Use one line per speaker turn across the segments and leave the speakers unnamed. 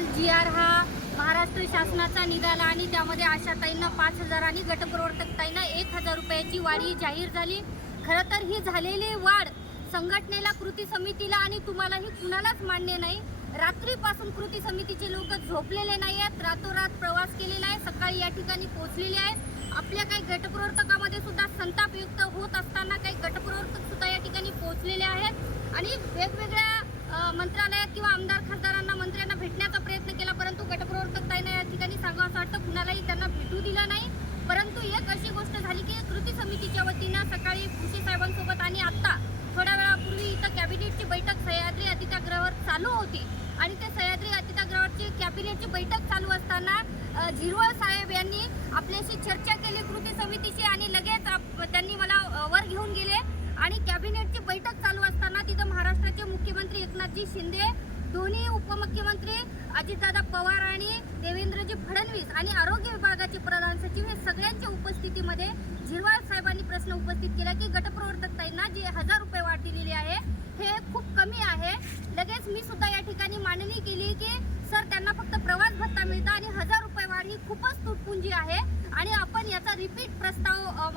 काल जी आर हा महाराष्ट्र शासनाचा निघाला आणि त्यामध्ये आशाताईंना पाच हजार आणि गटप्रवर्तकताईंना एक हजार रुपयाची वाढ ही जाहीर झाली. खरं तर ही झालेली वाढ संघटनेला कृती समितीला आणि तुम्हालाही कुणालाच मान्य नाही. रात्रीपासून कृती समितीचे लोक झोपलेले नाही आहेत रातोरात प्रवास केलेला आहे सकाळी या ठिकाणी पोहोचलेले आहेत आपल्या काही गटप्रवर्तकामध्ये सुद्धा संतापयुक्त होत असताना काही गटप्रवर्तक सुद्धा या ठिकाणी पोहोचलेले आहेत. आणि वेगवेगळ्या मंत्रालयात किंवा आमदार खासदारांना मंत्र्यांना भेटण्याचा प्रयत्न केला परंतु गटप्रवर्तक ताईने या ठिकाणी सांगावं असं वाटतं कुणालाही त्यांना भेटू दिलं नाही. परंतु एक अशी गोष्ट झाली की कृती समितीच्या वतीनं सकाळी कृषी साहेबांसोबत आणि आत्ता थोड्या वेळापूर्वी इथं कॅबिनेटची बैठक सह्याद्री अतिथ्यागृहावर चालू होती. आणि त्या सह्याद्री अतिथ्यागृहाची कॅबिनेटची बैठक चालू असताना झिरवळ साहेब यांनी आपल्याशी चर्चा केली कृती समितीशी आणि लगेच आप- त्यांनी मला वर घेऊन गेले. आणि कॅबिनेटची बैठक चालू असताना तिथं महाराष्ट्राचे मुख्यमंत्री एकनाथजी शिंदे दोन्ही उपमुख्यमंत्री अजितदादा पवार आणि देवेंद्रजी फडणवीस आणि आरोग्य विभागाचे प्रधान सचिव हे सगळ्यांच्या उपस्थितीमध्ये झिरवाळ साहेबांनी प्रश्न उपस्थित केला की गटप्रवर्तकताईंना जे हजार रुपये वाढ दिलेली आहे हे खूप कमी आहे. लगेच मी सुद्धा या ठिकाणी मांडणी केली की सर त्यांना फक्त प्रवास भत्ता मिळतं आणि हजार रुपये वाढ ही खूपच तुटपुंजी आहे आणि आपण याचा रिपीट प्रस्ताव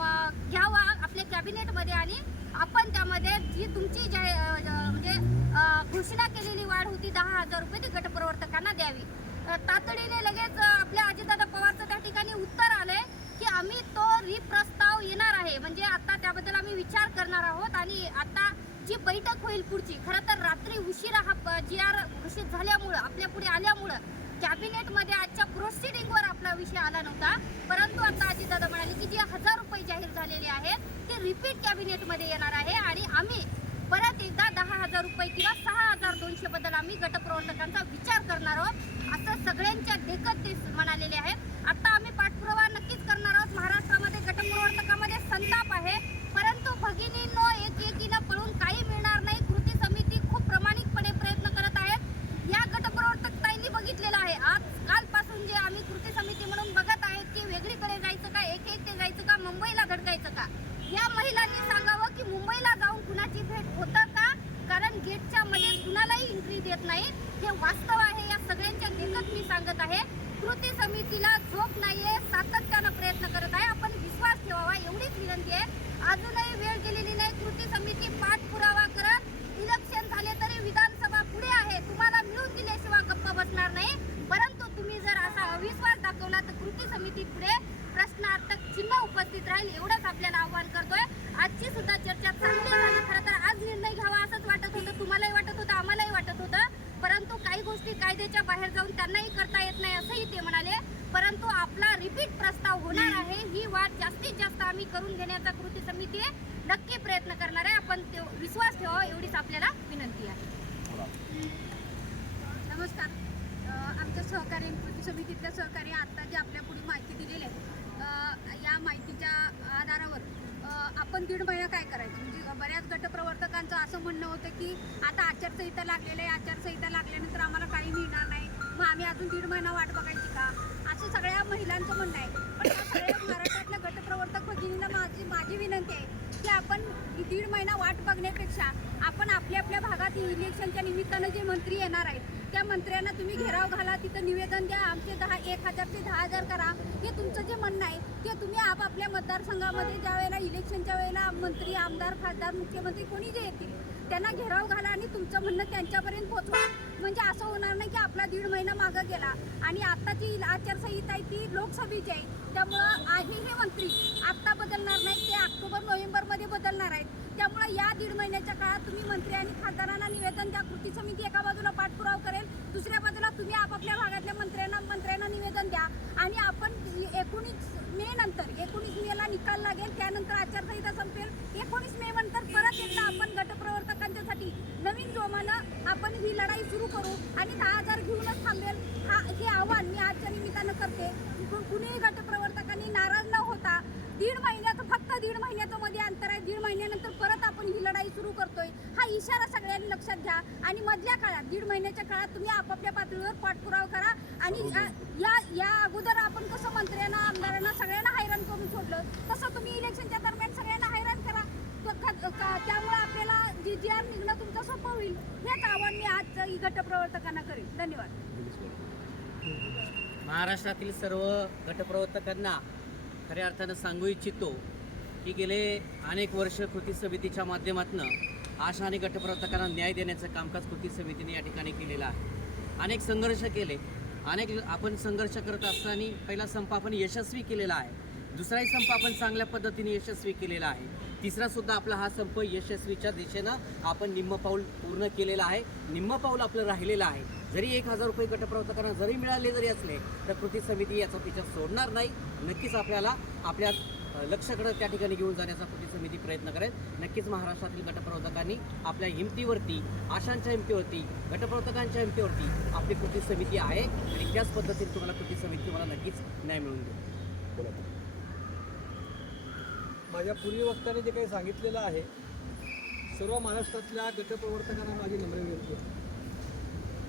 घ्यावा आपल्या कॅबिनेटमध्ये आणि आपण त्यामध्ये जी तुमची ज्या म्हणजे घोषणा केलेली वाढ होती दहा हजार रुपये ती गटप्रवर्तकांना द्यावी. तातडीने लगेच आपल्या अजितदादा पवारचं त्या ठिकाणी उत्तर आलंय की आम्ही तो रिप्रस्ताव येणार आहे. म्हणजे आता त्याबद्दल आम्ही विचार करणार आहोत आणि आता जी बैठक होईल पुढची खरं तर रात्री उशिरा हा जी आर घोषित झाल्यामुळं आपल्या पुढे आल्यामुळं कॅबिनेटमध्ये आजच्या प्रोसिडिंगवर आपला विषय आला नव्हता. परंतु आता अजितदादा म्हणाले की जे हजार रुपये जाहीर झालेले आहेत ते रिपीट कॅबिनेटमध्ये येणार आहे आणि आम्ही परत एकदा दहा हजार रुपये किंवा सहा हजार दोनशे बद्दल आम्ही गटप्रवर्तकांचा विचार करणार आहोत. असं सगळ्यांच्या देखत ते म्हणालेले आहेत आता आम्ही पाठपुरावा नक्कीच करणार आहोत महाराष्ट्रामध्ये गटप्रवर्तकामध्ये संताप आहे परंतु भगिनींनो एक एकीनं पळून काही मिळणार नाही कृती समिती खूप प्रामाणिकपणे प्रयत्न करत आहेत या गटप्रवर्तकताईंनी बघितलेलं आहे आज कालपासून जे आम्ही कृती समिती म्हणून बघत आहेत की वेगळीकडे जायचं का एक एकटे जायचं का मुंबईला धडकायचं का? या महिलांनी सांगावं की मुंबईला जाऊन कुणाची भेट होतं का? कारण गेटच्या मध्ये कुणालाही एंट्री देत नाही. हे वास्तव आहे या सगळ्यांच्या देखत मी सांगत आहे. कृती समितीला झोप नाहीये सातत्यानं प्रयत्न करत आहे. आपण विश्वास ठेवावा एवढीच विनंती आहे. अजूनही वेळ गेलेली नाही कृती समिती पाठपुरावा करत इलेक्शन झाले तरी विधानसभा पुढे आहे तुम्हाला मिळून दिल्याशिवाय गप्प बसणार नाही परंतु तुम्ही जर असा अविश्वास दाखवला तर कृती समिती पुढे प्रश्नार्थक चिन्ह उपस्थित राहील एवढंच आपल्याला आव्हान करतोय आजची सुद्धा चर्चा चांगली झाली खरं तर आज निर्णय घ्यावा असंच वाटत होतं तुम्हालाही वाटत होतं आम्हालाही वाटत होतं परंतु काही गोष्टी कायद्याच्या बाहेर जाऊन त्यांनाही करता येत नाही असंही ते म्हणाले परंतु आपला रिपीट प्रस्ताव होणार आहे. ही वाट जास्तीत जास्त आम्ही करून घेण्याचा कृती समिती नक्की प्रयत्न करणार आहे. आपण ते विश्वास ठेवा एवढीच आपल्याला विनंती आहे.
नमस्कार. आमच्या सहकारी कृती समितीतल्या सहकारी आत्ता जे आपल्या पुढे माहिती दिलेली आहे या माहितीच्या आधारावर आपण दीड महिना काय करायचं? म्हणजे बऱ्याच गटप्रवर्तकांचं असं म्हणणं होतं की आता आचारसंहिता लागलेलं आहे. आचारसंहिता लागल्यानंतर आम्हाला काही मिळणार नाही. मग आम्ही अजून दीड महिना वाट बघायची का? असं सगळ्या महिलांचं म्हणणं आहे. पण महाराष्ट्रातल्या गटप्रवर्तक भगिनींना माझी माझी विनंती आहे की आपण दीड महिना वाट बघण्यापेक्षा आपण आपल्या आपल्या भागात इलेक्शनच्या निमित्तानं जे मंत्री येणार आहेत त्या मंत्र्यांना तुम्ही घेराव घाला तिथं निवेदन द्या आमचे दहा एक हजारचे दहा हजार करा. हे तुमचं जे म्हणणं आहे ते तुम्ही आपापल्या मतदारसंघामध्ये ज्या वेळेला इलेक्शनच्या वेळेला मंत्री आमदार खासदार मुख्यमंत्री कोणी जे येतील त्यांना घेराव घाला आणि तुमचं म्हणणं त्यांच्यापर्यंत पोहोचवा. म्हणजे असं होणार नाही की आपला दीड महिना मागं गेला. आणि आत्ताची आचारसंहिता आहे ती लोकसभेची आहे. त्यामुळं आहे हे मंत्री. आत्ता बदलणार नाही ते ऑक्टोबर नोव्हेंबरमध्ये बदलणार आहेत. त्यामुळं या दीड महिन्याच्या काळात तुम्ही मंत्री आणि खासदारांना निवेदन द्या. कृती समिती एका बाजूला पाठपुरावा करेल दुसऱ्या बाजूला तुम्ही आपापल्या भागातल्या मंत्र्यांना मंत्र्यांना निवेदन द्या. आणि आपण एकोणीस मे नंतर एकोणीस मेला निकाल लागेल त्यानंतर आचारसंहिता संपेल. एकोणीस मे नंतर परत एकदा आपण गटप्रवर्तकांच्यासाठी नवीन जोमानं आपण ही लढाई सुरू करू आणि दहा हजार घेऊनच थांबेल. हा हे आव्हान करते. कुणीही गटप्रवर्तकांनी नाराज न होता दीड महिन्यात फक्त दीड महिन्याचं मध्ये अंतर आहे. दीड महिन्यानंतर परत आपण ही लढाई सुरू करतोय. हा इशारा सगळ्यांनी लक्षात घ्या. आणि मधल्या काळात दीड महिन्याच्या काळात तुम्ही आपापल्या पातळीवर पाठपुरावा करा. आणि या- या या अगोदर आपण कसं मंत्र्यांना आमदारांना सगळ्यांना हैराण करून सोडलं तसं तुम्ही इलेक्शनच्या दरम्यान सगळ्यांना हैराण करा. त्यामुळे आपल्याला जी जी आर निघणं तुमचं सोपं होईल. हेच आव्हान मी आज गटप्रवर्तकांना करेन. धन्यवाद.
महाराष्ट्रातील सर्व गटप्रवर्तकांना खऱ्या अर्थानं सांगू इच्छितो की गेले अनेक वर्ष कृती समितीच्या माध्यमातून आशा आणि गटप्रवर्तकांना न्याय देण्याचं कामकाज कृती समितीने या ठिकाणी केलेलं आहे. अनेक संघर्ष केले. अनेक आपण संघर्ष करत असताना पहिला संप आपण यशस्वी केलेला आहे. दुसराही संप आपण चांगल्या पद्धतीने यशस्वी केलेला आहे. तिसरासुद्धा आपला हा संप यशस्वीच्या दिशेनं आपण निम्म पाऊल पूर्ण केलेला आहे. निम्म पाऊल आपलं राहिलेलं आहे. जरी एक हजार रुपये गटप्रवर्तकांना जरी मिळाले जरी असले तर कृती समिती याचा पिछा सोडणार नाही. नक्कीच आपल्याला आपल्या अ, त्या ठिकाणी घेऊन जाण्याचा कृती समिती प्रयत्न करेल. नक्कीच महाराष्ट्रातील गटप्रवर्तकांनी आपल्या हिमतीवरती आशांच्या हिमतीवरती गटप्रवर्तकांच्या हिमतीवरती आपली कृती समिती आहे आणि त्याच पद्धतीने तुम्हाला कृती समिती तुम्हाला नक्कीच न्याय मिळून देईल.
माझ्या पूर्वी वक्त्याने जे काही सांगितलेलं आहे सर्व महाराष्ट्रातल्या गटप्रवर्तकांना माझी नम्र विनंती आहे.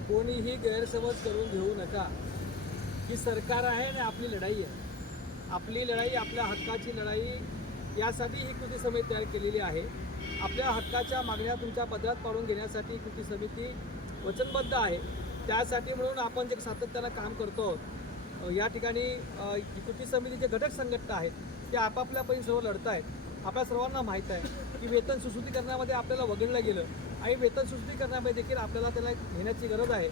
कोणीही गैरसमज करून घेऊ नका. ही सरकार आहे आणि आपली लढाई आहे. आपली लढाई आपल्या हक्काची लढाई यासाठी ही कृती समिती तयार केलेली आहे. आपल्या हक्काच्या मागण्या तुमच्या पदरात पाडून घेण्यासाठी कृती समिती वचनबद्ध आहे. त्यासाठी म्हणून आपण जे सातत्यानं काम करतो या ठिकाणी कृती समितीचे घटक संघटना आहेत ते आपापल्या परी लढत आहेत आपल्या सर्वांना माहीत आहे की वेतन सुसूतीकरणामध्ये आपल्याला वगळलं गेलं. आणि वेतन सुसूतीकरणामध्ये देखील आपल्याला त्याला घेण्याची गरज आहे.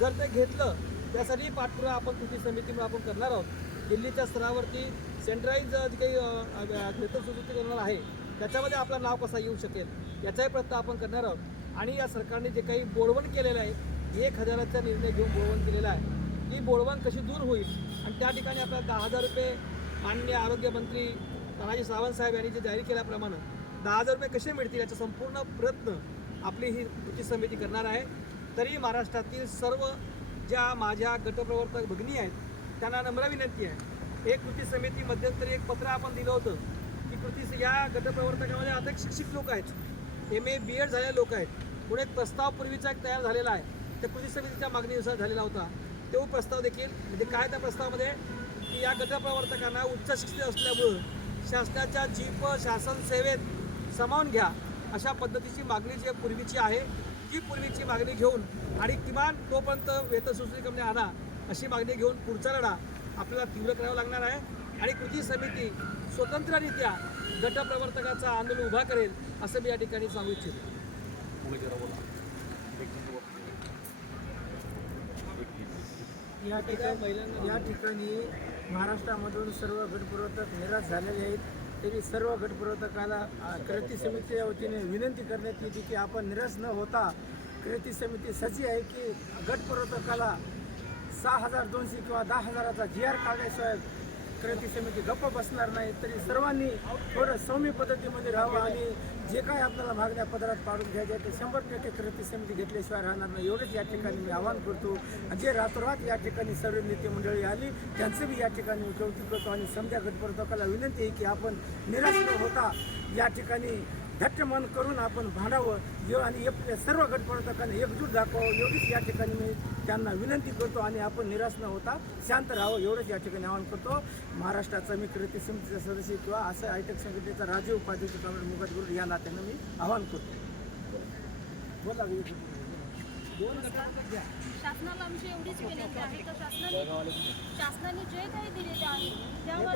जर ते घेतलं त्यासाठी पाठपुरावा आपण कृती समितीमुळे आपण करणार आहोत. दिल्लीच्या स्तरावरती सेंट्रलाइज जे काही वेतन अ, वेतन सुसूतीकरण आहे त्याच्यामध्ये आपलं नाव कसा येऊ शकेल याचाही प्रयत्न आपण करणार आहोत. आणि या सरकारने जे काही बोडवण केलेलं आहे एक हजाराचा निर्णय घेऊन बोडवण केलेला आहे. ती बोडवण कशी दूर होईल? आणि त्या ठिकाणी आपल्याला दहा हजार रुपये माननीय आरोग्यमंत्री तानाजी सावंत साहेब यांनी जे जाहीर केल्याप्रमाणे दहा हजार रुपये कसे मिळतील याचा संपूर्ण प्रयत्न आपली ही कृती समिती करणार आहे. तरी महाराष्ट्रातील सर्व ज्या माझ्या गटप्रवर्तक भगिनी आहेत त्यांना नम्र विनंती आहे. एक कृती समिती मध्यंतरी एक पत्र आपण दिलं होतं की कृती या गटप्रवर्तकामध्ये आता एक शिक्षित लोक आहेत. एम ए बी एड झालेले लोक आहेत. पुढे एक प्रस्ताव पूर्वीचा एक तयार झालेला आहे. त्या कृती समितीच्या मागणीनुसार झालेला होता. तो प्रस्ताव देखील म्हणजे काय त्या प्रस्तावामध्ये? की या गटप्रवर्तकांना उच्च शिक्षित असल्यामुळं शासनाच्या जीप शासन सेवेत सामावून घ्या अशा पद्धतीची मागणी जी पूर्वीची आहे ती पूर्वीची मागणी घेऊन आणि किमान तोपर्यंत वेतन सुसूत्रीकरणे आणा अशी मागणी घेऊन पुढचा लढा आपल्याला तीव्र करावा लागणार आहे. आणि कृती समिती स्वतंत्ररित्या गटप्रवर्तकाचा आंदोलन उभा करेल असं मी या ठिकाणी सांगू इच्छितो.
या ठिकाणी या ठिकाणी महाराष्ट्रामधून सर्व गटपुरवठक निराश झालेले आहेत. तरी सर्व गटपुरवठकाला अ, कृती समितीच्या वतीने विनंती करण्यात येते की आपण निराश न होता कृती समिती सजी आहे की गटपुरवठकाला सहा हजार दोनशे किंवा दहा हजाराचा जी आर काढल्याशिवाय कृती समिती गप्प बसणार नाही तरी सर्वांनी थोडं सौम्य पद्धतीमध्ये राहावं आणि जे काय आपल्याला मागण्या पदरात पाडून घ्यायचे ते शंभर टक्के कृती समिती घेतल्याशिवाय राहणार नाही. एवढंच या ठिकाणी मी आवाहन करतो. जे रातोरात या ठिकाणी सर्व नेते मंडळी आली त्यांचं मी या ठिकाणी कौतुक करतो आणि समजा गटप्रवर्तकाला विनंती आहे की आपण निराश न होता या ठिकाणी घट्ट मन करून आपण भांडावं. यो आणि आपल्या सर्व गटप्रवर्तकांनी एकजूट दाखवावं. एवढीच या ठिकाणी मी त्यांना विनंती करतो आणि आपण निराश न होता शांत राहावं एवढंच या ठिकाणी आवाहन करतो. महाराष्ट्राचा मी कृती समितीचा सदस्य किंवा असं आयटेक संघटनेचा राज्य उपाध्यक्ष कॉम्रेड मुगत गुरु या नात्यानं मी आवाहन करतो. बोला
शासनाला आमची एवढीच विनंती आहे. शासनाने शासनाने जे काही दिलेले आहे त्यावर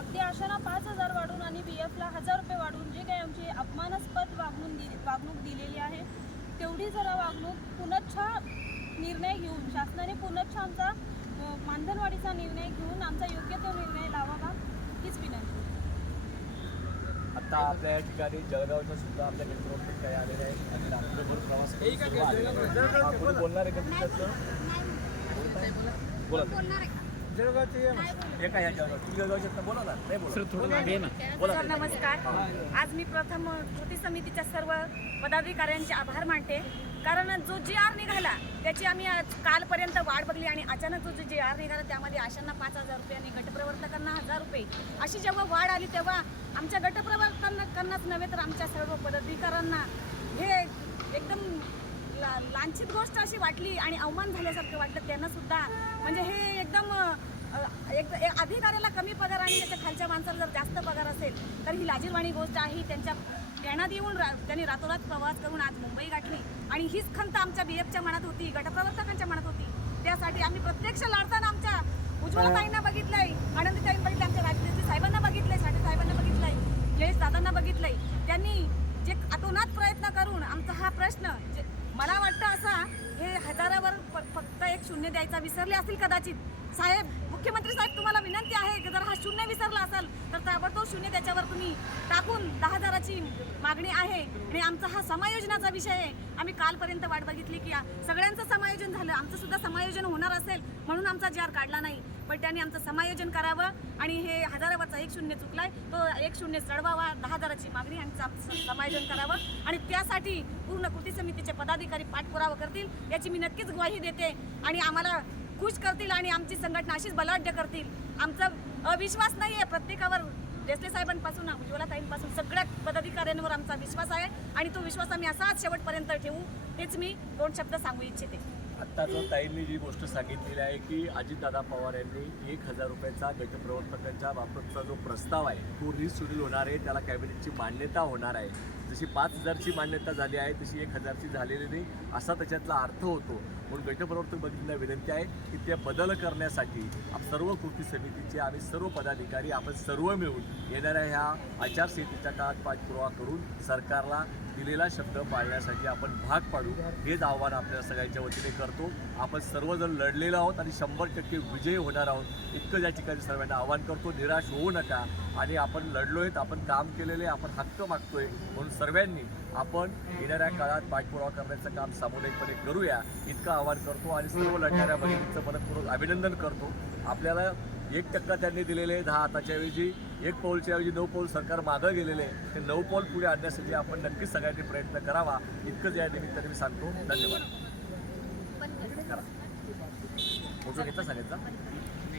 अगदी आशाला पाच हजार वाढून आणि बी एफला हजार रुपये वाढून जे काही आमची अपमानास्पद वागणूक दिली वागणूक दिलेली आहे तेवढी जरा वागणूक पुनच्छा निर्णय घेऊन शासनाने पुनच्छा आमचा मानधनवाढीचा निर्णय घेऊन आमचा योग्य तो निर्णय लावावा हीच विनंती.
आता आपल्या या ठिकाणी जळगावच्या सुद्धा आपल्या मित्रवृत्त काही आलेले आहेत आणि प्रवास करून
ठीक आहे,
सुरू आलेले हा, कोणी बोलणार आहे का तुमच्यातलं? बोला. ना.
सर नमस्कार. आज मी प्रथम कृती समितीच्या सर्व पदाधिकाऱ्यांचे आभार मानते. कारण जो जी आर निघाला त्याची आम्ही आज कालपर्यंत वाट बघली आणि अचानक जो जी आर निघाला त्यामध्ये आशांना पाच हजार रुपये आणि गटप्रवर्तकांना हजार रुपये. अशी जेव्हा वाढ आली तेव्हा आमच्या गटप्रवर्तकांनाच नव्हे तर आमच्या सर्व पदाधिकाऱ्यांना हे एकदम ला लांछित गोष्ट अशी वाटली आणि अवमान झाल्यासारखं वाटलं. त्यांना सुद्धा म्हणजे हे एकदम अ, एक एक अधिकाऱ्याला कमी पगार आणि त्याच्या खालच्या माणसाला जर जास्त पगार असेल तर ही लाजीरवाणी गोष्ट आहे. त्यांच्या प्रेरणात येऊन रा त्यांनी रातोरात प्रवास करून आज मुंबई गाठली. आणि हीच खंत आमच्या बी एफच्या मनात होती गटप्रवर्तकांच्या मनात होती. त्यासाठी आम्ही प्रत्यक्ष लढताना आमच्या उज्ज्वला ताईंना बघितलंय आनंदी ताईंना बघितलं आमच्या राजदेवी साहेबांना बघितलंय साठे साहेबांना बघितलंय जयेश दादांना बघितलंय. त्यांनी जे अतोनात प्रयत्न करून आमचा हा प्रश्न जे मला वाटतं असा हे हजारावर फक्त एक शून्य द्यायचा विसरले असतील कदाचित साहेब मुख्यमंत्री साहेब तुम्हाला विनंती आहे की जर हा शून्य विसरला असेल तर ताबडतोब शून्य त्याच्यावर तुम्ही टाकून दहा हजाराची मागणी आहे. आणि आमचा हा समायोजनाचा विषय आहे. आम्ही कालपर्यंत वाट बघितली की सगळ्यांचं समायोजन झालं. आमचं सुद्धा समायोजन होणार असेल म्हणून आमचा जार काढला नाही. पण त्यांनी आमचं समायोजन करावं आणि हे हजारावरचा एक शून्य चुकलाय तो एक शून्य चढवावा दहा हजाराची मागणी आणि आमचं समायोजन करावं. आणि त्यासाठी पूर्ण कृती समितीचे पदाधिकारी पाठपुरावा करतील याची मी नक्कीच ग्वाही देते. आणि आम्हाला खुश करतील आणि आमची संघटना अशीच बलाढ्य करतील. आमचा अविश्वास नाही आहे. प्रत्येकावर देसले साहेबांपासून उज्ज्वलाताईंपासून सगळ्या पदाधिकाऱ्यांवर आमचा विश्वास आहे आणि तो विश्वास आम्ही असाच शेवटपर्यंत ठेवू हेच मी दोन शब्द सांगू इच्छिते.
आत्ताच ताईंनी जी गोष्ट सांगितलेली आहे की अजितदादा पवार यांनी एक हजार रुपयाचा गटप्रवर्तकांच्या बाबतचा जो प्रस्ताव आहे तो रिसुडील होणार आहे त्याला कॅबिनेटची मान्यता होणार आहे. जशी पाच हजारची मान्यता झाली आहे तशी एक हजारची झालेली नाही. असा त्याच्यातला अर्थ होतो. म्हणून गटप्रवर्तक बघितल्या विनंती आहे की ते बदल करण्यासाठी सर्व कृती समितीचे आणि सर्व पदाधिकारी आपण सर्व मिळून येणाऱ्या ह्या आचारसंहितेच्या काळात पाठपुरावा करून सरकारला दिलेला शब्द पाळण्यासाठी आपण भाग पाडू. हेच आव्हान आपल्या सगळ्यांच्या वतीने करतो. आपण सर्वजण लढलेलो आहोत आणि शंभर टक्के विजयी होणार आहोत. इतकं या ठिकाणी सर्वांना आव्हान करतो. निराश होऊ नका. आणि आपण लढलो आहेत आपण काम केलेले आपण हक्क मागतोय म्हणून सर्वांनी आपण येणाऱ्या काळात पाठपुरावा करण्याचं काम सामुदायिकपणे करूया इतकं आवाहन करतो आणि सर्व लढणाऱ्या भगिनींचं मनपूर्वक अभिनंदन करतो. आपल्याला एक टक्का त्यांनी दिलेले दहा हाताच्या ऐवजी एक पाऊलच्या ऐवजी नऊ पाऊल सरकार मागं गेलेले आहे. ते नऊ पाऊल पुढे आणण्यासाठी आपण नक्कीच सगळ्यांनी प्रयत्न करावा. इतकंच या निमित्ताने मी सांगतो. धन्यवाद. करा. फोटो घेतला सांगायचा